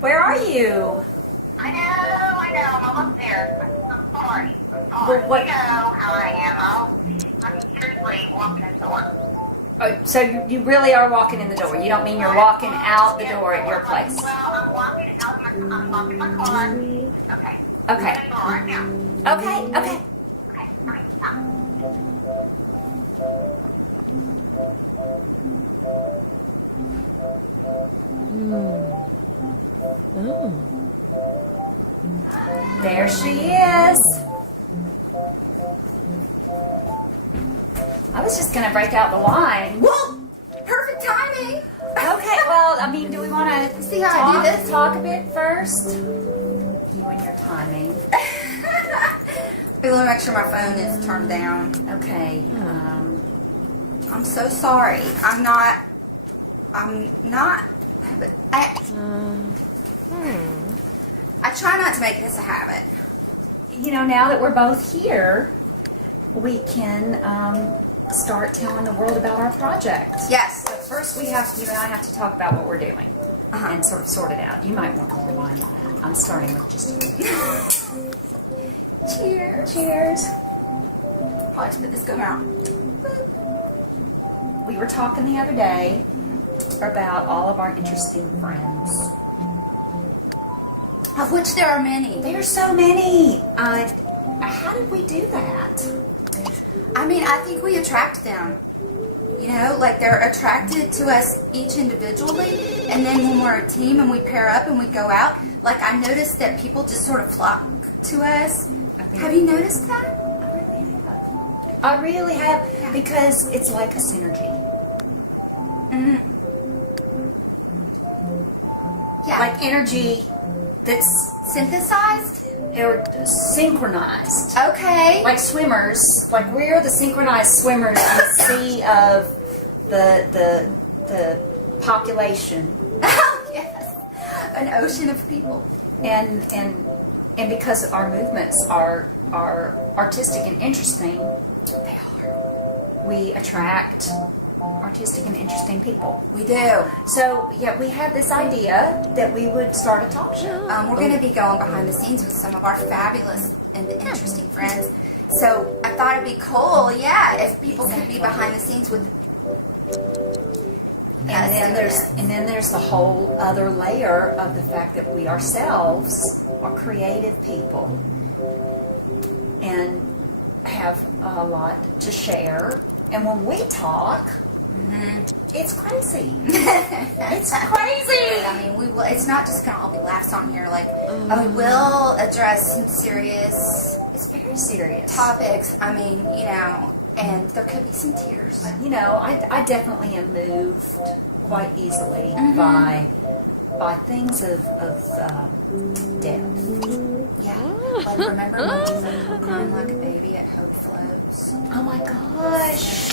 Where are you? I know. I'm almost there. I'm sorry. Well, what? You know how I am. I'm seriously walking the door. Oh, so you really are walking in the door. You don't mean you're walking out the door at your place. Well, I'm walking out I'm walking my car. Okay. Okay. Right now. Okay. Okay. Stop. There she is. I was just gonna break out the wine. Well, perfect timing. Okay, well, I mean, do we want to See how I do this? Talk a bit first? You and your timing. We want to make sure my phone is turned down. Okay. I'm so sorry. I'm not. But I try not to make this a habit. You know, now that we're both here, we can start telling the world about our project. Yes. But first, you and I have to talk about what we're doing and sort it out. You might want to rewind on that. I'm starting with just a Cheers. Cheers. Probably just put this going out. We were talking the other day about all of our interesting friends. Of which there are many. There's so many. How did we do that? I mean, I think we attract them. You know, like they're attracted to us each individually, and then when we're a team and we pair up and we go out, like I noticed that people just sort of flock to us. Have you noticed that? I really have, Yeah. because it's like a synergy. Yeah. Like energy that's synthesized? or synchronized. Okay. Like swimmers, like we're the synchronized swimmers in the sea of the population. Yes. An ocean of people. And because our movements are artistic and interesting, They are. we attract artistic and interesting people. We do. So yeah, we had this idea that we would start a talk show. We're going to be going behind the scenes with some of our fabulous and interesting friends. So I thought it'd be cool, yeah, if people could be behind the scenes with. And then there's the whole other layer of the fact that we ourselves are creative people and have a lot to share. And when we talk, it's crazy. It's crazy. I mean, we will. It's not just gonna all be laughs on here. Like, we will address some serious It's very serious. topics. I mean, you know, and there could be some tears. You know, I definitely am moved quite easily by things of death. Yeah. Like, remember when we were crying like a baby at Hope Floats? Oh my gosh.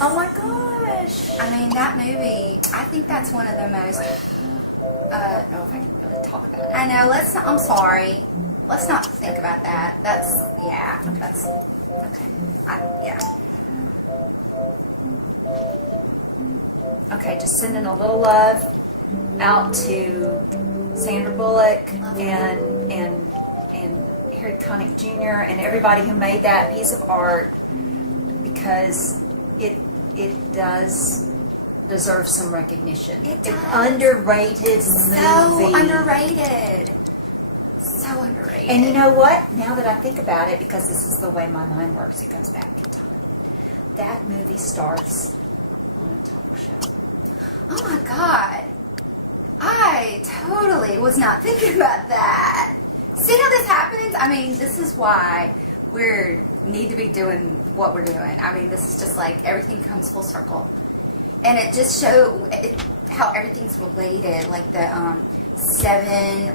Oh my gosh. I mean, that movie. I think that's one of the most. I don't know if I can really talk about it. I know. I'm sorry. Let's not think about that. That's okay. Yeah. Okay, just sending a little love out to Sandra Bullock and Harry Connick Jr. and everybody who made that piece of art, because it does deserve some recognition. It does. It's underrated So movie. underrated. So underrated. And you know what? Now that I think about it, because this is the way my mind works, it goes back in time. That movie starts on a talk show. Oh my God. I totally was not thinking about that. See how this happens? I mean, this is why we need to be doing what we're doing. I mean, this is just like everything comes full circle. And it just shows how everything's related. Like the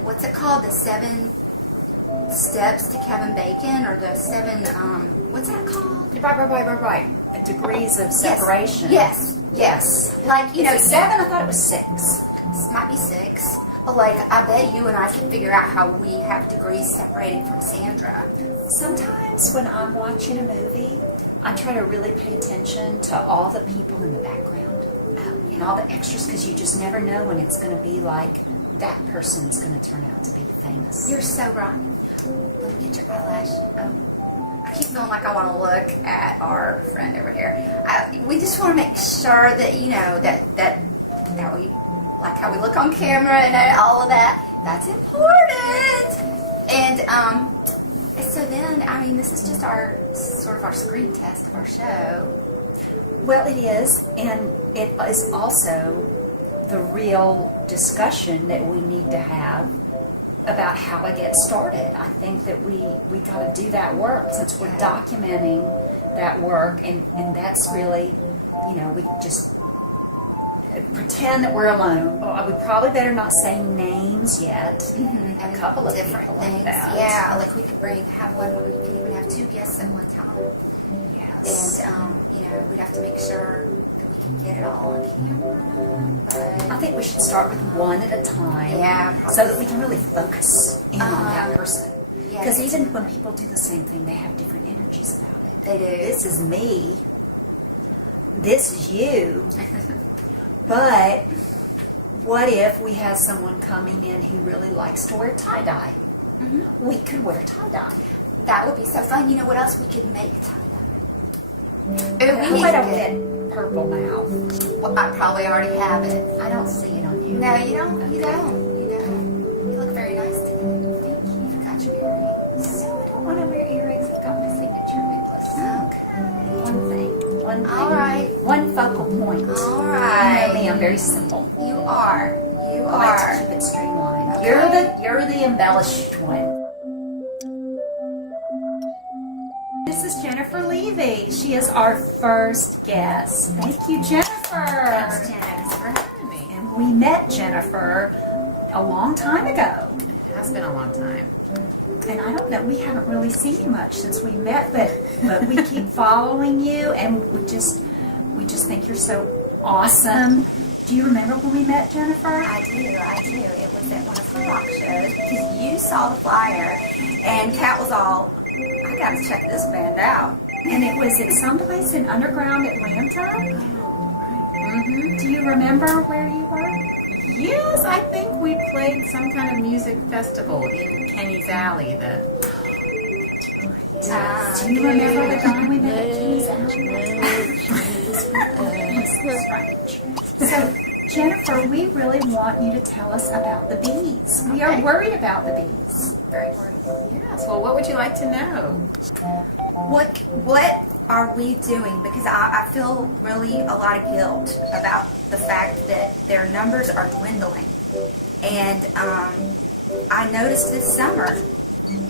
what's it called? The 7 steps to Kevin Bacon, or the 7, what's that called? Right. Degrees of separation. Yes. Like, you know, 7? I thought it was 6. This might be 6. But like, I bet you and I could figure out how we have degrees separating from Sandra. Sometimes when I'm watching a movie, I try to really pay attention to all the people in the background. Oh, yeah. and all the extras, because you just never know when it's going to be like that person's going to turn out to be famous. You're so right. Let me get your eyelash. I keep feeling like I want to look at our friend over here. We just want to make sure that, you know, that we, like how we look on camera and all of that, that's important. And so then, I mean, this is just our sort of our screen test of our show. Well, it is, and it is also the real discussion that we need to have about how to get started. I think that we got to do that work since we're documenting that work, and that's really, you know, we just pretend that we're alone. Oh, we probably better not say names yet. Mm-hmm. A couple of different people things. like that. Yeah, like we could have one where we could even have 2 guests at one time. Yes. And, you know, we'd have to make sure that we can get it all on camera. I But think we should start with one at a time. Yeah, probably. So that we can really focus in on that person. yeah, Because even when people do the same thing, they have different energies about it. they do. This is me. This is you. But what if we have someone coming in who really likes to wear tie-dye? Mhm. We could wear tie-dye. That would be so fun. You know what else we could make tie-dye? Ooh, we How need about to a get. red purple mouth? Well, I probably already have it. I don't see it on you. No, you don't. You don't. You don't. You look very nice today. Thank you. You forgot your earrings. No, I don't want to wear earrings. I've got my signature necklace. Okay. One thing. One thing. All right. One focal point. All You right. know me, I'm very simple. You are. You I like to are. keep it streamlined. Okay. You're the embellished one. This is Jennifer Levy. She is our first guest. Thank you, Jennifer. Thanks, Jen. Thanks for having me. And we met Jennifer a long time ago. It has been a long time. And I don't know, we haven't really seen you much since we met, but we keep following you, and we just think you're so awesome. Do you remember when we met, Jennifer? I do. It was at one of her rock shows because you saw the flyer, and Kat was all, I gotta check this band out. And it was at someplace in underground Atlanta. Oh, right. Do you remember where you were? Yes, I think we played some kind of music festival in Kenny's Alley. Do you remember the time we met at Kenny's So, Jennifer, we really want you to tell us about the bees. We are Okay. worried about the bees. Very worried. Yes. Well, what would you like to know? What are we doing? Because I feel really a lot of guilt about the fact that their numbers are dwindling. And I noticed this summer,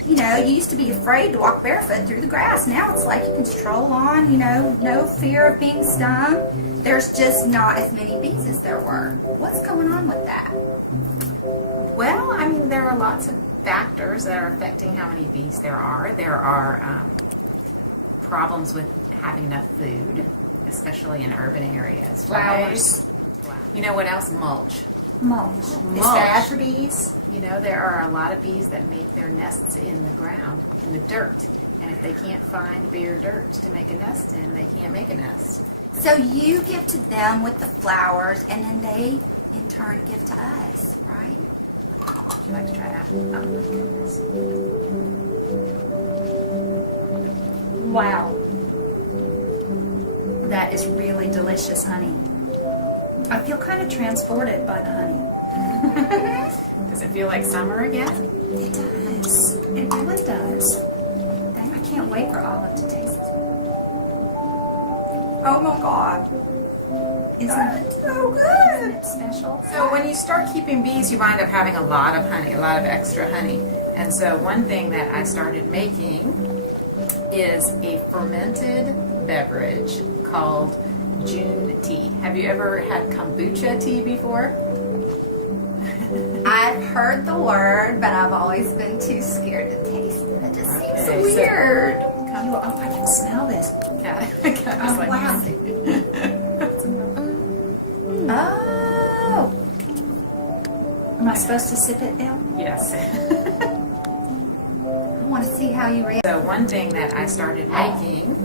you know, you used to be afraid to walk barefoot through the grass. Now it's like you can stroll on, you know, no fear of being stung. There's just not as many bees as there were. What's going on with that? Well, I mean, there are lots of factors that are affecting how many bees there are. There are problems with having enough food, especially in urban areas. Flowers. Right? You know what else? Mulch. Mulch. It's Mulch. bad for bees. You know, there are a lot of bees that make their nests in the ground, in the dirt. And if they can't find bare dirt to make a nest in, they can't make a nest. So you give to them with the flowers, and then they, in turn, give to us, right? Would you like to try that? Wow. That is really delicious honey. I feel kind of transported by the honey. Does it feel like summer again? It does. It really does. I can't wait for Olive to taste it. Oh my God. Isn't it So isn't good. it special? So when you start keeping bees, you wind up having a lot of honey, a lot of extra honey. And so one thing that I started making is a fermented beverage called June tea. Have you ever had kombucha tea before? I've heard the word, but I've always been too scared to taste it. It just seems Okay, so- weird. I can smell this. Oh, Wow. Oh. Am I supposed to sip it now? Yes. I want to see how you react. So one thing that I started making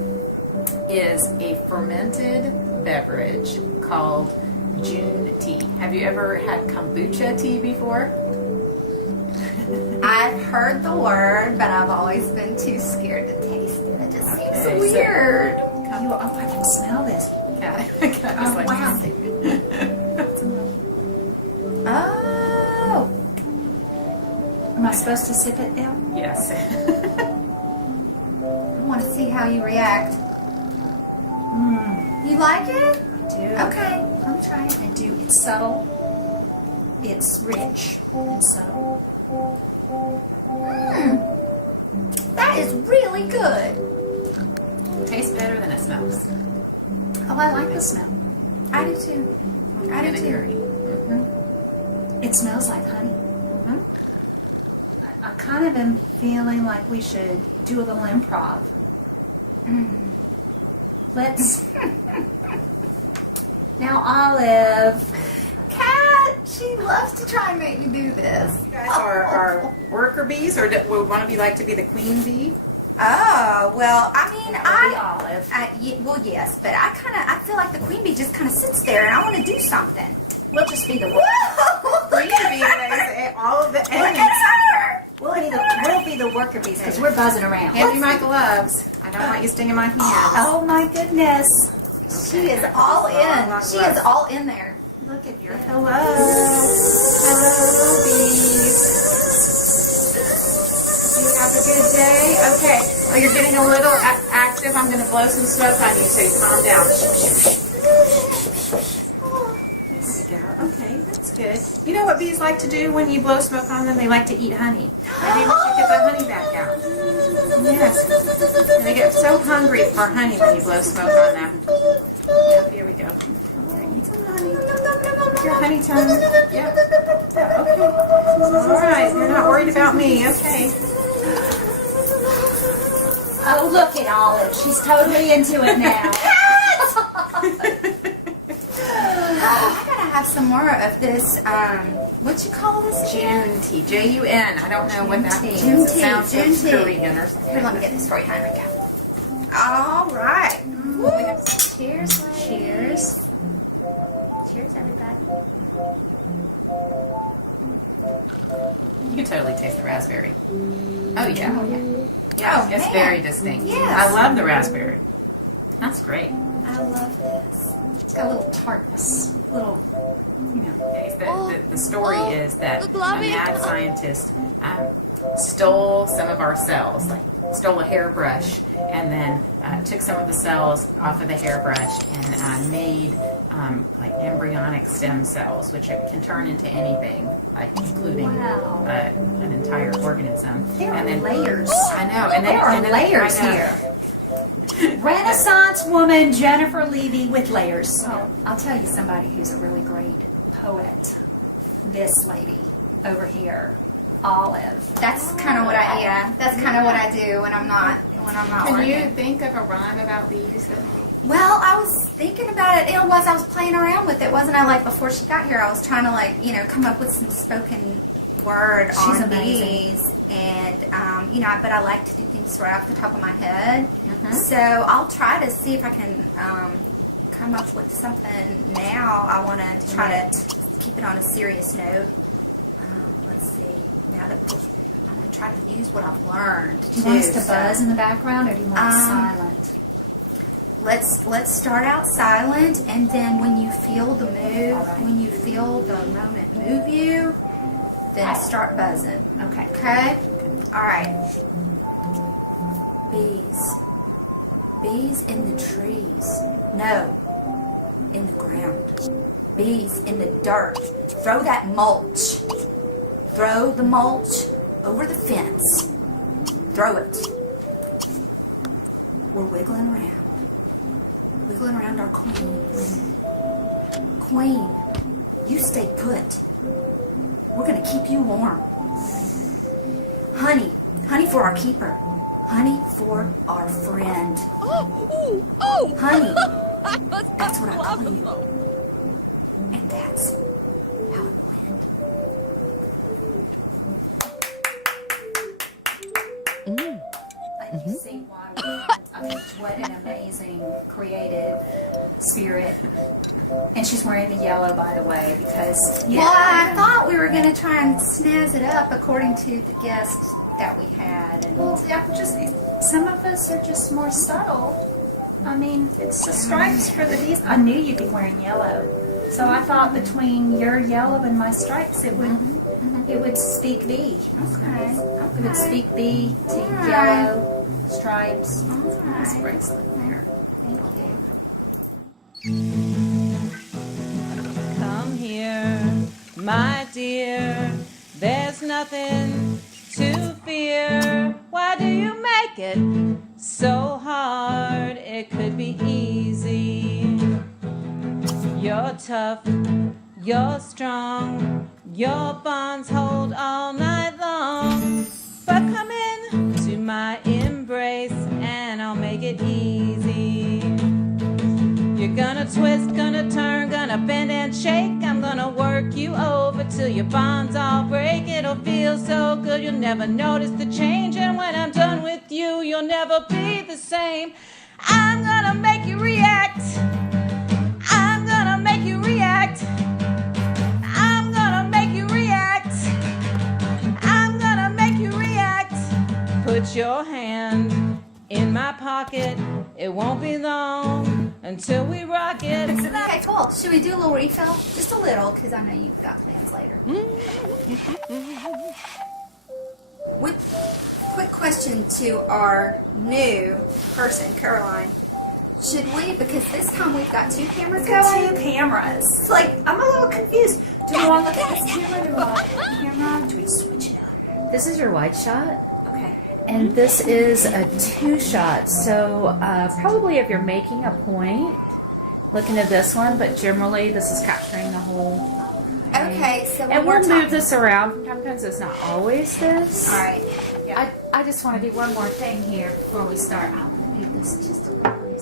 is a fermented beverage called June tea. Have you ever had kombucha tea before? I've heard the word, but I've always been too scared to taste it. It just Okay, seems so- weird. Oh, I can smell this. Yeah. Oh, wow. Oh, Am I supposed to sip it now? Yes. I want to see how you react. You like it? I do. Okay, I'm trying. I do. It's subtle. It's rich and subtle. That is really good. It tastes better than it smells. Oh, I like the smell. I do too. I do Vinegary. too. It smells like honey. I kind of am feeling like we should do a little improv. Let's. Now, Olive. Cat, she loves to try and make me do this. You guys are worker bees, or would one of you like to be the queen bee? Oh, well, I mean, That would be Olive. well, yes, but I feel like the queen bee just kind of sits there and I want to do something. We'll just be the Queen bee lays all of the Look eggs. at her. we'll be the worker bees because we're buzzing around. Hand me my gloves. I don't want you stinging my hands. Oh my goodness! She is all in. She is all in there. Look at your Hello. Hello, bees. You have a good day? Okay. Well, you're getting a little active. I'm going to blow some smoke on you, so you calm down. There we go. Okay, that's good. You know what bees like to do when you blow smoke on them? They like to eat honey. Maybe we should get the honey back out. Yes. And they get so hungry for honey when you blow smoke on them. Yep, here we go. Here, eat some honey. With your honey tongue. Yep. Yeah, okay. All right. You're not worried about me. Okay. Oh, look at Olive. She's totally into it now. I gotta have some more of this. What you call this? June tea. J-U-N. I don't know what that means. June It tea, sounds June like tea. Korean or something. Here, let me get this for you, honey. Right now. All right. Cheers. Cheers. Cheers, everybody. You can totally taste the raspberry. Oh, yeah. Oh, It's man. very distinct. Yes. I love the raspberry. That's great. I love this. It's got a little tartness, little, you know. The story is that a mad scientist stole some of our cells, like stole a hairbrush, and then took some of the cells off of the hairbrush and made like embryonic stem cells, which it can turn into anything, like including Wow. an entire organism. There and are then layers. I know, and There are and layers I know. here. Renaissance woman Jennifer Levy with layers. Well, I'll tell you somebody who's a really great poet. This lady over here, Olive. That's kind of what that's kind of what I do when I'm not Can working. you think of a rhyme about bees that we... Well, I was thinking about it. I was playing around with it, wasn't I? Like before she got here, I was trying to come up with some spoken word She's on amazing. bees, and but I like to do things right off the top of my head. Mhm. So I'll try to see if I can come up with something now. I want to try to keep it on a serious note. Let's see. Now that I'm going to try to use what I've learned. Do you want us too, to buzz in the background, or do you want it silent? Let's start out silent, and then when you feel the move, All right. when you feel the moment move you, then start buzzing. Okay. Okay? All right. Bees. Bees in the trees. No, in the ground. Bees in the dirt. Throw that mulch. Throw the mulch over the fence. Throw it. We're wiggling around. Wiggling around our queen. Queen, you stay put. We're going to keep you warm. Honey, honey for our keeper. Honey for our friend. Honey, that's what I call you. And that's how it went. You see why I mean, what an amazing creative spirit And she's wearing the yellow, by the way, because Well, I thought we were going to try and snazz it up according to the guests that we had. And well, some of us are just more subtle. I mean, it's the stripes for the bees. I knew you'd be wearing yellow, so I thought between your yellow and my stripes, it would speak bee. Okay. It would speak bee to Alright. yellow stripes. Nice bracelet there. Thank you. Come here, my dear. There's nothing to fear. Why do you make it so hard? It could be easy. You're tough, you're strong. Your bonds hold all night long. But come in to my embrace and I'll make it easy. You're gonna twist, gonna turn, gonna bend and shake. I'm gonna work you over till your bonds all break. It'll feel so good, you'll never notice the change. And when I'm done with you, you'll never be the same. I'm gonna make you react. I'm gonna make you react. I'm gonna make you react. I'm gonna make you react. Put your hand in my pocket. It won't be long until we rock it. Okay, cool. Should we do a little refill? Just a little, because I know you've got plans later. Quick question to our new person, Caroline. Should we, because this time we've got 2 cameras going? Two cameras. It's like, I'm a little confused. Do we want to look at this camera? Do we want to look at that camera? Do we switch it up? This is your wide shot, Okay. and this is a 2 shot. So probably if you're making a point, looking at this one, but generally this is capturing the whole. Okay, so And we're we'll talking. move this around from time to time, so it's not always this. All right. I just want to do one more thing here before we start. I want to move this just a little bit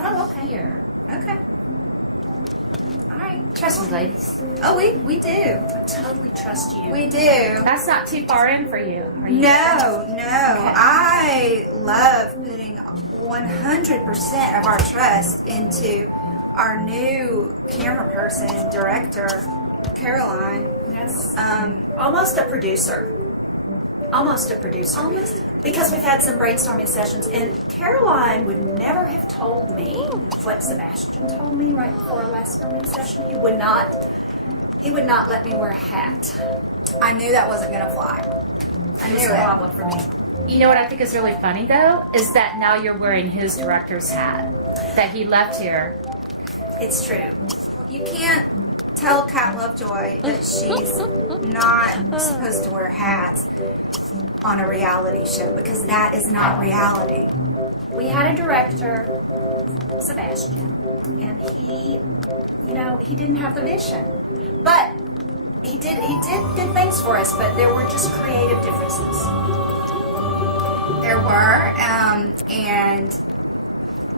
Oh, okay. here. Okay. All right. Trust me, ladies. Oh, we do. I totally trust you. We do. That's not too far in for you. Are you? No. I love putting 100% of our trust into our new camera person, director, Caroline. Yes. Almost Almost a producer. Because we've had some brainstorming sessions, and Caroline would never have told me what Sebastian told me right before our last filming session. He would not let me wear a hat. I knew that wasn't going to fly. I It knew was it. a problem for me. You know what I think is really funny though is that now you're wearing his director's hat that he left here. It's true. You can't tell Kat Lovejoy that she's not supposed to wear hats on a reality show, because that is not reality. We had a director, Sebastian, and he didn't have the vision. But he did good things for us, but there were just creative differences. There were, and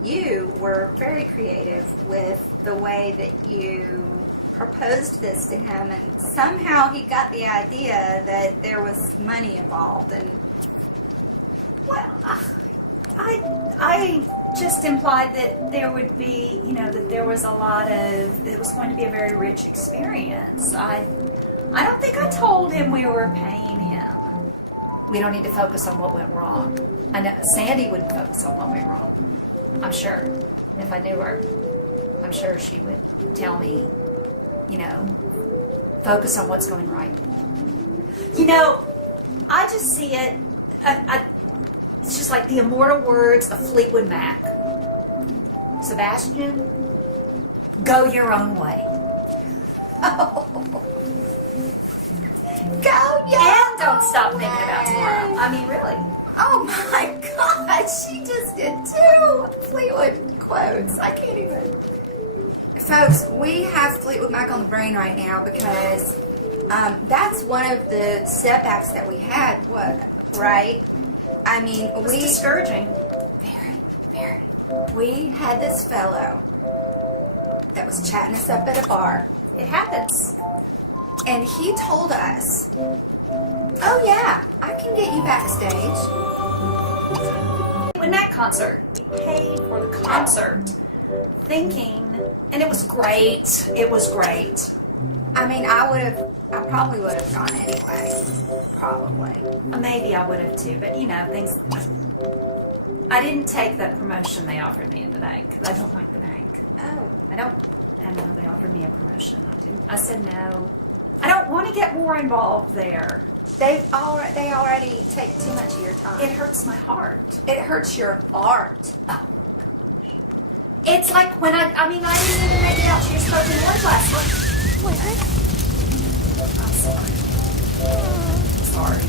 you were very creative with the way that you proposed this to him, and somehow he got the idea that there was money involved. And Well, I just implied that there would be, that there was it was going to be a very rich experience. I don't think I told him we were paying him. We don't need to focus on what went wrong. I know Sandy wouldn't focus on what went wrong. I'm sure. If I knew her, I'm sure she would tell me, focus on what's going right. I just see it. It's just like the immortal words of Fleetwood Mac. Sebastian, go your own way. go, And don't stop thinking about tomorrow. I mean, really. Oh my God, she just did 2 Fleetwood quotes. I can't even. Folks, we have Fleetwood Mac on the brain right now because that's one of the setbacks that we had. What, right? I mean, It was discouraging. very. We had this fellow that was chatting us up at a bar, It happens. and he told us, "Oh yeah, I can get you backstage." In that concert, we paid for the concert. thinking, and it was great. It was great. I mean, I probably would have gone anyway. Probably. Maybe I would have too, but you know, things. I didn't take the promotion they offered me at the bank because I don't like the bank. Oh. I don't. I know they offered me a promotion. I didn't. I said no. I don't want to get more involved there. They already take too much of your time. It hurts my heart. It hurts your art. It's like when I didn't even make it out to your spoken word last week. What? I'm sorry. Sorry.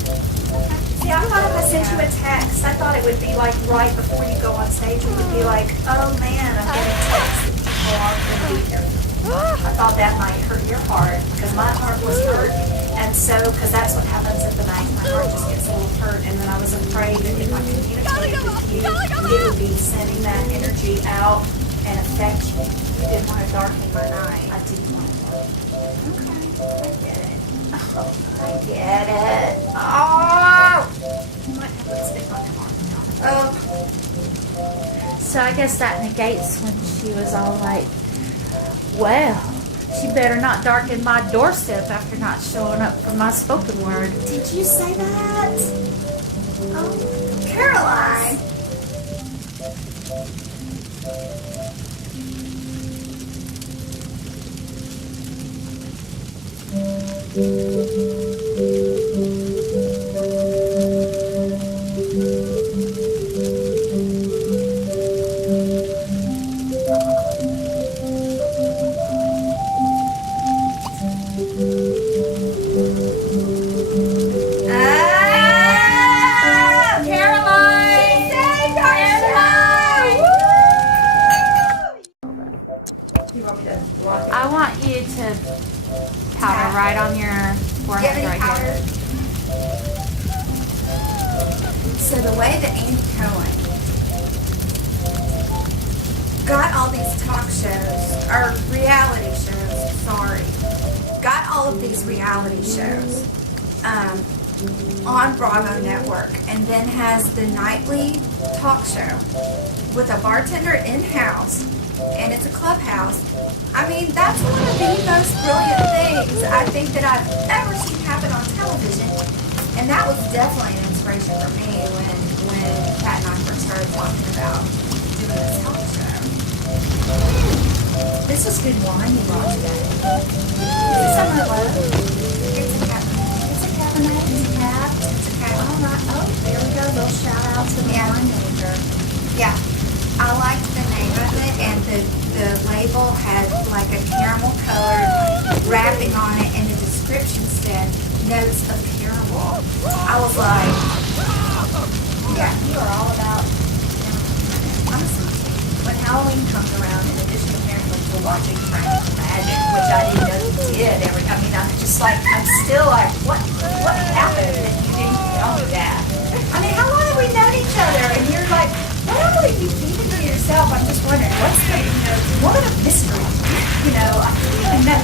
See, I thought if I sent you a text, I thought it would be like right before you go on stage, it would be like, oh man, I'm getting texts that people aren't going to be here. I thought that might hurt your heart because my heart was hurt. And so, because that's what happens at the bank, my heart just gets a little hurt. And then I was afraid that if I communicated with you, it would be sending that energy out and affect you. You didn't want to darken my night. I didn't want to work. Okay, I get it. Oh, I get it. Oh! You might have lipstick on your arm now. Oh. So I guess that negates when she was all like, well, she better not darken my doorstep after not showing up for my spoken word. Did you say that? Oh, Caroline. I want you to powder right on your forehead right here. So the way that Andy Cohen got all these talk shows, or reality shows, sorry, got all of these reality shows on Bravo Network, and then has the nightly talk show with a bartender in-house, and it's a clubhouse. I mean, that's one of the most brilliant things I think that I've ever seen happen on television, and that was definitely an inspiration for me when Kat and I first started talking about doing this talk show. This is good wine you brought today. Is this on my love? It's a cabernet. It's a Cabernet. It's a Cab. It's a cabernet. All right. Oh, there we go. Little shout out to the winemaker. Yeah, I liked the name of it, and the label had like a caramel colored wrapping on it, and the description said notes of caramel. I was like, yeah, You are all about. Honestly, when Halloween comes around, in addition to apparently to watching Practical Magic, which I didn't know you did. I'm just like, I'm still like, what happened that you didn't tell me that? I mean, how long have we known each other? And you're like, what are you keeping to yourself? I'm just wondering, what's the, what a mystery. I didn't even know. And then,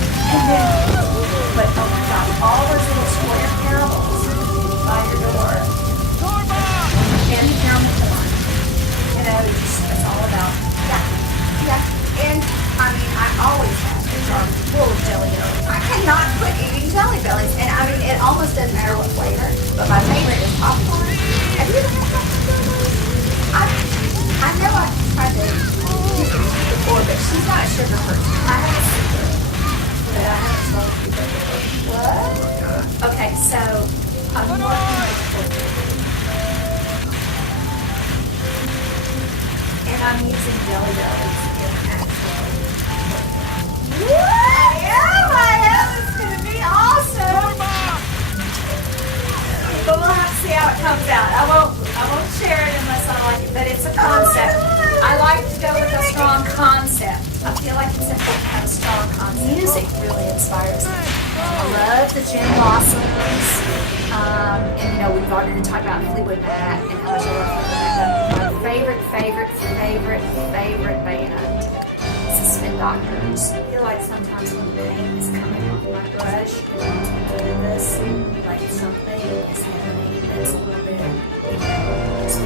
but oh my gosh, all those little square caramels by your door. And the caramel corn. It's all about, yeah. And I mean, I always have a jar full of Jelly Bellies. I cannot quit eating Jelly Bellies, and I mean, it almost doesn't matter what flavor, but my favorite is popcorn. Have you ever had popcorn? I know I've tried to do it before, but she's not a sugar person. I have a sugar, but I haven't smoked sugar before. What? okay, so I'm working with and I'm using Jelly Bellies in actual. Yeah, I know it's gonna be awesome. But we'll have to see how it comes out. I won't share it unless I like it, but it's a concept. I like to go with a strong concept. I feel like it's important to have a strong concept. Music really inspires me. I love the Gin Blossoms. And we've already talked about Fleetwood Mac and how much I love Fleetwood Mac. My favorite band is the Spin Doctors. I feel like sometimes when paint is coming off my brush and I'm doing this, like something is happening that's a little bit, just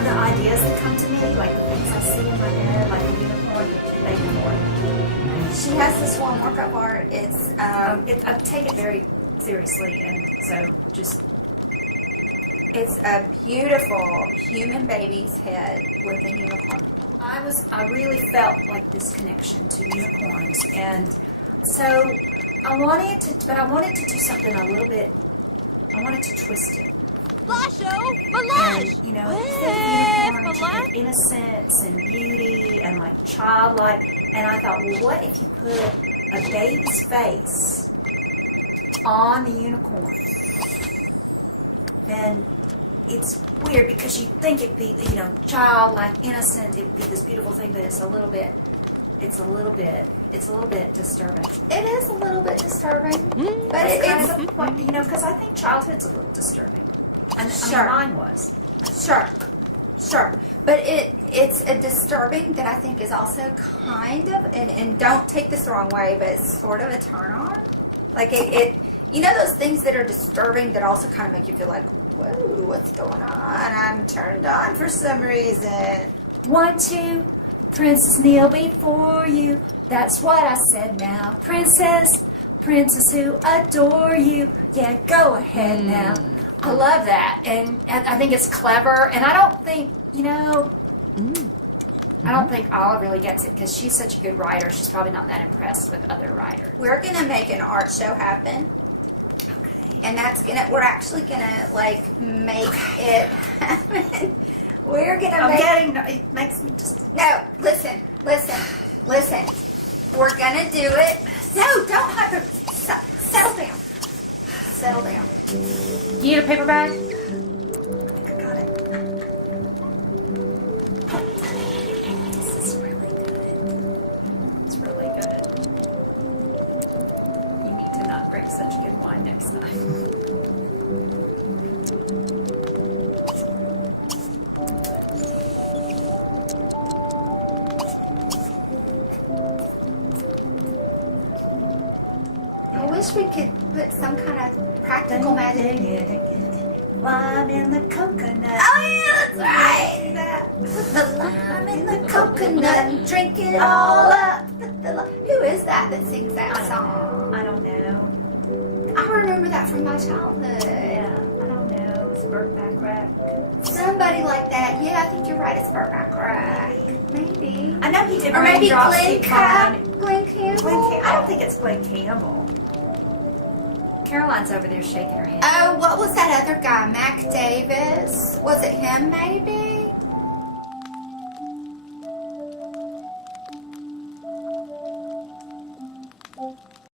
of the ideas that come to me, like the things I see in my head, like the unicorn, the baby. She has this one work of art. It's I take it very seriously, and so just it's a beautiful human baby's head with a unicorn. I really felt like this connection to unicorns, and so I wanted to do something a little bit. I wanted to twist it. And, you know, unicorns, you have innocence and beauty and like childlike. And I thought, well, what if you put a baby's face on the unicorn? Then it's weird because you think it'd be, you know, childlike, innocent. It'd be this beautiful thing, but it's a little bit disturbing. It is a little bit disturbing, but That's kind it's of the point, you know, because I think childhood's a little disturbing. And Sure. I mean, mine was. sure. But it's a disturbing that I think is also kind of, and don't take this the wrong way, but it's sort of a turn on. Like it you know those things that are disturbing that also kind of make you feel like, whoa, what's going on? I'm turned on for some reason. 1, 2, Princess kneel before you. That's what I said now. Princess who adore you. Yeah, go ahead now. I love that. And I think it's clever. And I don't think, you know, I don't think Olive really gets it because she's such a good writer. She's probably not that impressed with other writers. We're gonna make an art show happen. Okay. And we're actually gonna like make it happen. We're gonna It makes me just. No, listen. We're gonna do it. No, don't settle down. Settle down. You need a paper bag? I think I got it. This is really good. It's really good. You need to not bring such good wine next time. I wish we could put some kind of practical magic. Lime in the coconut. Oh yeah, that's right. Put the lime in the coconut and drink it all up. Who is that sings that song? I don't know. I remember that from my childhood. Yeah, I don't know. It's Burt Bacharach. Somebody like that. Yeah, I think you're right. It's Burt Bacharach. Maybe. I know he did Or maybe Raindrops Glenn Keep Falling. Glenn Campbell. I don't think it's Glenn Campbell. Caroline's over there shaking her head. Oh, what was that other guy? Mac Davis? Was it him maybe?